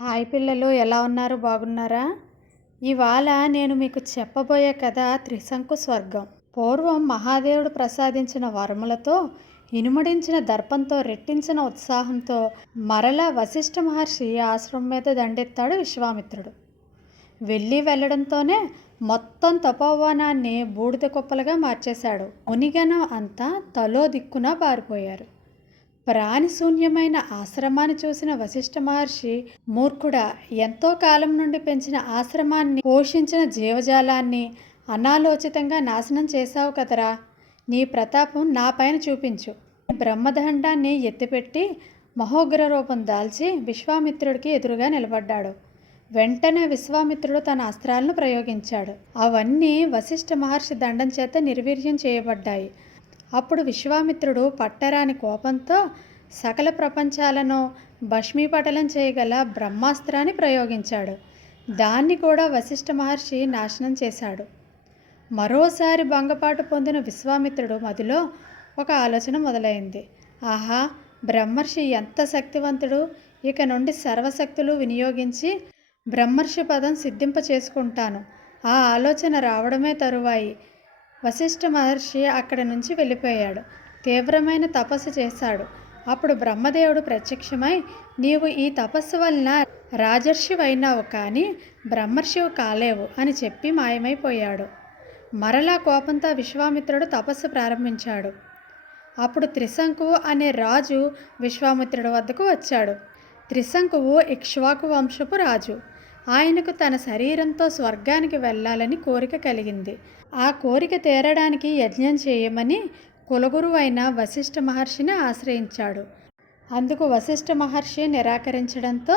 Hi పిల్లలు ఎలా ఉన్నారు? బాగున్నారా? ఇవాళ నేను మీకు చెప్పబోయే కథ త్రిశంకు స్వర్గం. పూర్వం మహాదేవుడు ప్రసాదించిన వరములతో ఇనుమడించిన దర్పంతో రెట్టించిన ఉత్సాహంతో మరలా వశిష్ఠ మహర్షి ఆశ్రమం మీద దండెత్తాడు విశ్వామిత్రుడు. వెళ్ళి వెళ్ళడంతోనే మొత్తం తపోవనాన్ని బూడిద కుప్పలుగా మార్చేశాడు. మునిగనం అంతా తలో దిక్కున పారిపోయారు. ప్రాణిశూన్యమైన ఆశ్రమాన్ని చూసిన వశిష్ఠ మహర్షి మూర్ఖుడా ఎంతో కాలం నుండి పెంచిన ఆశ్రమాన్ని పోషించిన జీవజాలాన్ని అనాలోచితంగా నాశనం చేశావు కదరా. నీ ప్రతాపం నా పైన చూపించు. బ్రహ్మదండాన్ని ఎత్తిపెట్టి మహోగ్ర రూపం దాల్చి విశ్వామిత్రుడికి ఎదురుగా నిలబడ్డాడు. వెంటనే విశ్వామిత్రుడు తన అస్త్రాలను ప్రయోగించాడు. అవన్నీ వశిష్ఠ మహర్షి దండం చేత నిర్వీర్యం చేయబడ్డాయి. అప్పుడు విశ్వామిత్రుడు పట్టరాని కోపంతో సకల ప్రపంచాలను భస్మీపటలం చేయగల బ్రహ్మాస్త్రాన్ని ప్రయోగించాడు. దాన్ని కూడా వశిష్ఠ మహర్షి నాశనం చేశాడు. మరోసారి భంగపాటు పొందిన విశ్వామిత్రుడు మదిలో ఒక ఆలోచన మొదలైంది. ఆహా బ్రహ్మర్షి ఎంత శక్తివంతుడు! ఇక నుండి సర్వశక్తులు వినియోగించి బ్రహ్మర్షి పదం సిద్ధింప చేసుకుంటాను ఆ ఆలోచన రావడమే తరువాయి. వశిష్ఠ మహర్షి అక్కడి నుంచి వెళ్ళిపోయాడు. తీవ్రమైన తపస్సు చేశాడు. అప్పుడు బ్రహ్మదేవుడు ప్రత్యక్షమై నీవు ఈ తపస్సు వలన రాజర్షివైనావు కానీ బ్రహ్మర్షివు కాలేవు అని చెప్పి మాయమైపోయాడు. మరలా కోపంతో విశ్వామిత్రుడు తపస్సు ప్రారంభించాడు. అప్పుడు త్రిశంకు అనే రాజు విశ్వామిత్రుడి వద్దకు వచ్చాడు. త్రిశంకువు ఇక్ష్వాకు వంశపు రాజు. ఆయనకు తన శరీరంతో స్వర్గానికి వెళ్ళాలని కోరిక కలిగింది. ఆ కోరిక తీరడానికి యజ్ఞం చేయమని కులగురువైన వశిష్ఠ మహర్షిని ఆశ్రయించాడు. అందుకు వశిష్ఠ మహర్షి నిరాకరించడంతో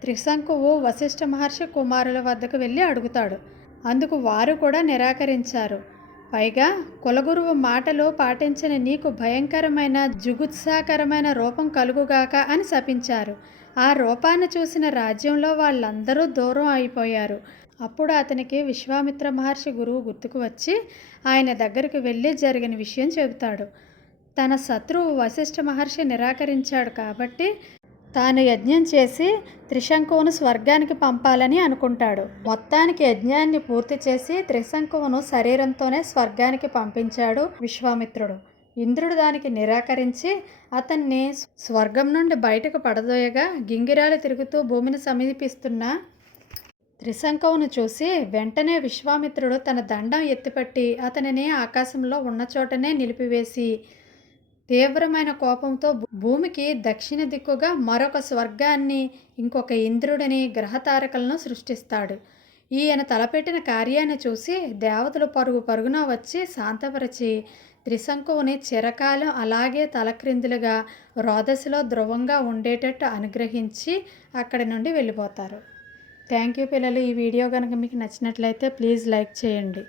త్రిశంకువు వశిష్ఠ మహర్షి కుమారుల వద్దకు వెళ్ళి అడుగుతాడు. అందుకు వారు కూడా నిరాకరించారు. పైగా కులగురువు మాటలు పాటించిన నీకు భయంకరమైన జుగుత్సాకరమైన రూపం కలుగుగాక అని శపించారు. ఆ రూపాన్ని చూసిన రాజ్యంలో వాళ్ళందరూ దూరం అయిపోయారు. అప్పుడు అతనికి విశ్వామిత్ర మహర్షి గురువు గుర్తుకు వచ్చి ఆయన దగ్గరికి వెళ్ళి జరిగిన విషయం చెబుతాడు. తన శత్రువు వశిష్ఠ మహర్షి నిరాకరించాడు కాబట్టి తాను యజ్ఞం చేసి త్రిశంకువును స్వర్గానికి పంపాలని అనుకుంటాడు. మొత్తానికి యజ్ఞాన్ని పూర్తి చేసి త్రిశంకువును శరీరంతోనే స్వర్గానికి పంపించాడు విశ్వామిత్రుడు. ఇంద్రుడు దానికి నిరాకరించి అతన్ని స్వర్గం నుండి బయటకు పడదోయగా గింగిరాలు తిరుగుతూ భూమిని సమీపిస్తున్న త్రిశంకువును చూసి వెంటనే విశ్వామిత్రుడు తన దండం ఎత్తిపట్టి అతనిని ఆకాశంలో ఉన్న చోటనే నిలిపివేసి తీవ్రమైన కోపంతో భూమికి దక్షిణ దిక్కుగా మరొక స్వర్గాన్ని ఇంకొక ఇంద్రుడిని గ్రహతారకలను సృష్టిస్తాడు. ఈయన తలపెట్టిన కార్యాన్ని చూసి దేవతలు పరుగు పరుగున వచ్చి శాంతపరిచి త్రిశంకువుని చిరకాలం అలాగే తలక్రిందులుగా రోదశలో ధ్రువంగా ఉండేటట్టు అనుగ్రహించి అక్కడి నుండి వెళ్ళిపోతారు. థ్యాంక్ యూ పిల్లలు. ఈ వీడియో కనుక మీకు నచ్చినట్లయితే ప్లీజ్ లైక్ చేయండి.